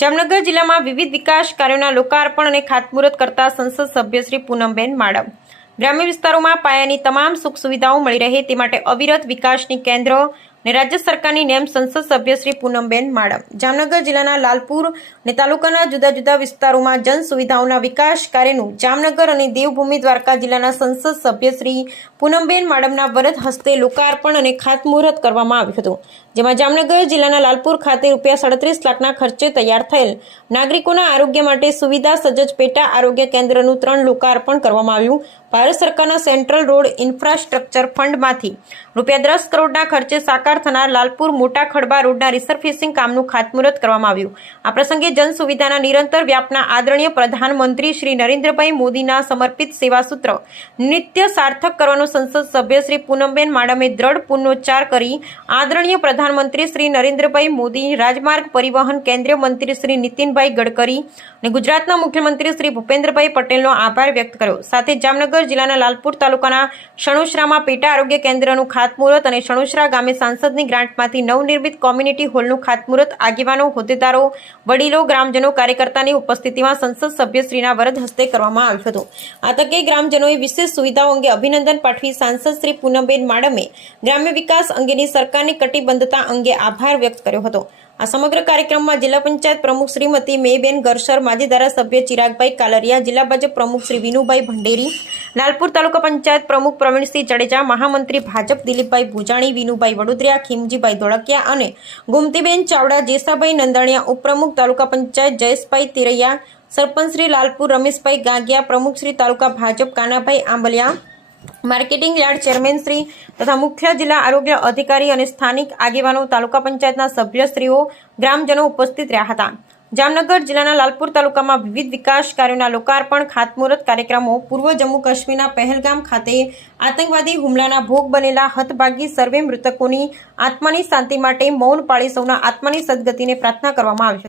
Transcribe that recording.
જામનગર જિલ્લામાં વિવિધ વિકાસ કાર્યોના લોકાર્પણ અને ખાતમુહૂર્ત કરતા સંસદ સભ્ય શ્રી પૂનમબેન માડમ ગ્રામ્ય વિસ્તારોમાં પાયાની તમામ સુખ સુવિધાઓ મળી રહે તે માટે અવિરત વિકાસની કેન્દ્ર અને રાજ્ય સરકારની નેમ સંસદ સભ્ય શ્રી પૂનમબેન માડમ જામનગર જિલ્લાના લાલપુર અને તાલુકાના જુદા જુદા વિસ્તારોમાં જન સુવિધાઓના વિકાસ કાર્યનું જામનગર અને દેવભૂમિ દ્વારકા જિલ્લાના સંસદ સભ્ય શ્રી પૂનમબેન માડમના વરદ હસ્તે લોકાર્પણ અને ખાતમુહૂર્ત કરવામાં આવ્યું હતું, જેમાં જામનગર જિલ્લાના લાલપુર ખાતે ₹37 લાખના ખર્ચે તૈયાર થયેલ નાગરિકોના આરોગ્ય માટે સુવિધા સજ્જ પેટા આરોગ્ય કેન્દ્રનું 3 લોકાર્પણ કરવામાં આવ્યું। ભારત સરકારના સેન્ટ્રલ રોડ ઇન્ફ્રાસ્ટ્રક્ચર ફંડમાંથી ₹10 કરોડના ખર્ચે સાકાર થનાર લાલપુર મોટા ખડબા રોડના રિસર્ફેસિંગ કામનું ખાતમુહૂર્ત કરવામાં આવ્યું। આ પ્રસંગે જન સુવિધાના નિરંતર વ્યાપના આદરણીય પ્રધાનમંત્રી શ્રી નરેન્દ્રભાઈ મોદીના સમર્પિત સેવા સૂત્ર નિત્ય સાર્થક કરવાનો સંસદ સભ્ય શ્રી પૂનમબેન માડમે દ્રઢ પુનરોચ્ચાર કરી આદરણીય પ્રધાનમંત્રી શ્રી નરેન્દ્રભાઈ મોદી, રાજમાર્ગ પરિવહન કેન્દ્રીય મંત્રી શ્રી નીતિનભાઈ ગડકરી અને ગુજરાતના મુખ્યમંત્રી શ્રી ભૂપેન્દ્રભાઈ પટેલનો આભાર વ્યક્ત કર્યો। સાથે જામનગર જિલ્લાના લાલપુર તાલુકાના શણોસરામાં પેટા આરોગ્ય કેન્દ્રનું ખાતમુહૂર્ત અને શણોસરા ગામે સાંસદની ગ્રાન્ટમાંથી નવનિર્મિત કોમ્યુનિટી હોલનું ખાતમુહૂર્ત આગેવાનો, હોદ્દેદારો, વડીલો, ગ્રામજનો, કાર્યકર્તાની ઉપસ્થિતિમાં સંસદ સભ્યશ્રીના વરદ હસ્તે કરવામાં આવ્યું હતું। આ તકે ગ્રામજનોએ વિશેષ સુવિધાઓ અંગે અભિનંદન પાઠવી સાંસદ શ્રી પૂનમબેન માડમે ગ્રામ્ય વિકાસ અંગેની સરકારની કટિબદ્ધતા અંગે આભાર વ્યક્ત કર્યો હતો। આ સમગ્ર કાર્યક્રમમાં જિલ્લા પંચાયત પ્રમુખ શ્રીમતી મેયબેન ગરસર, માજી ધારાસભ્ય ચિરાગભાઈ કાલરિયા, જિલ્લા ભાજપ પ્રમુખ શ્રી વિનુભાઈ ભંડેરી, લાલપુર તાલુકા પંચાયત પ્રમુખ પ્રવીણસિંહ જાડેજા, મહામંત્રી ભાજપ દિલીપભાઈ ભુજાણી, વિનુભાઈ વડોદરિયા, ખીમજીભાઈ ધોળકિયા અને ગુમતીબેન ચાવડા, જેસાભાઈ નંદાણીયા, ઉપપ્રમુખ તાલુકા પંચાયત જયેશભાઈ તિરૈયા, સરપંચ શ્રી લાલપુર રમેશભાઈ ગાગિયા, પ્રમુખ Shri taluka Bhajap Kanabhai Ambaliya, marketing yard chairman Shri તથા મુખ્ય જિલ્લા આરોગ્ય અધિકારી અને સ્થાનિક આગેવાનો, તાલુકા પંચાયતના સભ્યશ્રીઓ, ગ્રામજનો ઉપસ્થિત રહ્યા હતા। જામનગર જિલ્લાના લાલપુર તાલુકામાં વિવિધ વિકાસ કાર્યોના લોકાર્પણ ખાતમુહૂર્ત કાર્યક્રમો પૂર્વ જમ્મુ કાશ્મીરના પહેલગામ ખાતે આતંકવાદી હુમલાના ભોગ બનેલા હતભાગી સર્વે મૃતકોની આત્માની શાંતિ માટે મૌન પાળી સૌના આત્માની સદગતિને પ્રાર્થના કરવામાં આવી।